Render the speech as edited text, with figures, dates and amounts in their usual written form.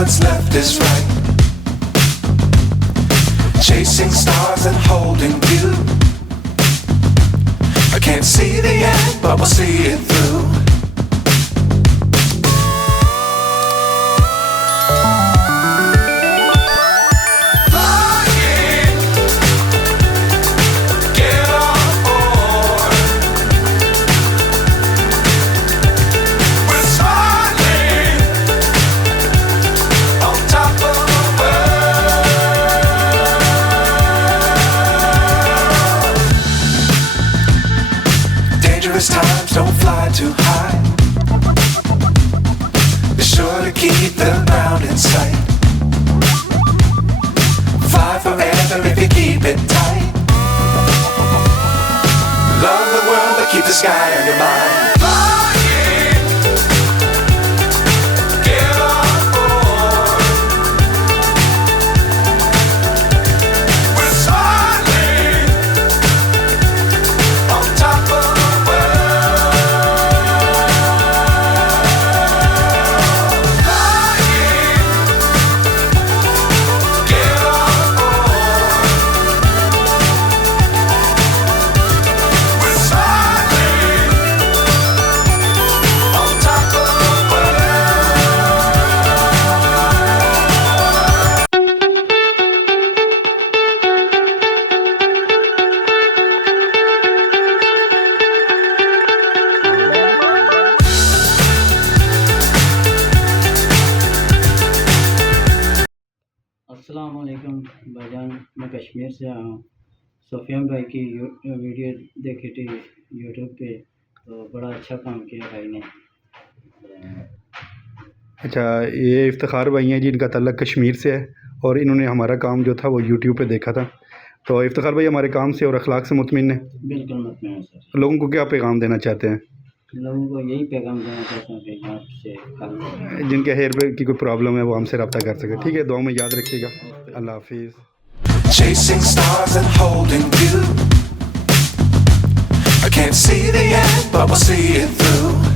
what's left is right. Chasing stars and holding you. I can't see the end, but we'll see it through. Times don't fly too high. Be sure to keep the ground in sight. Fly forever if you keep it tight. Love the world but keep the sky on your mind. अस्सलाम वालेकुम भाईजान, मैं कश्मीर से आया हूँ। सुफियान भाई की वीडियो देखी थी यूट्यूब पे, तो बड़ा अच्छा काम किया भाई ने। अच्छा, ये इफ्तिखार भाई हैं जी, इनका ताल्लुक़ कश्मीर से है और इन्होंने हमारा काम जो था वो यूट्यूब पे देखा था। तो इफ्तिखार भाई हमारे काम से और अखलाक से मुतमिन है? बिल्कुल मुतमिन है सर। लोगों को क्या पैगाम देना चाहते हैं? लोगों को यही पैगाम देना चाहता हूँ कि आपसे जिनके हेयर पे की कोई प्रॉब्लम है वो हमसे रब्ता कर सके। ठीक है, दुआ में याद रखिएगा। अल्लाह हाफिज़। Chasing stars and holding you. I can't see the end, but we'll see it through.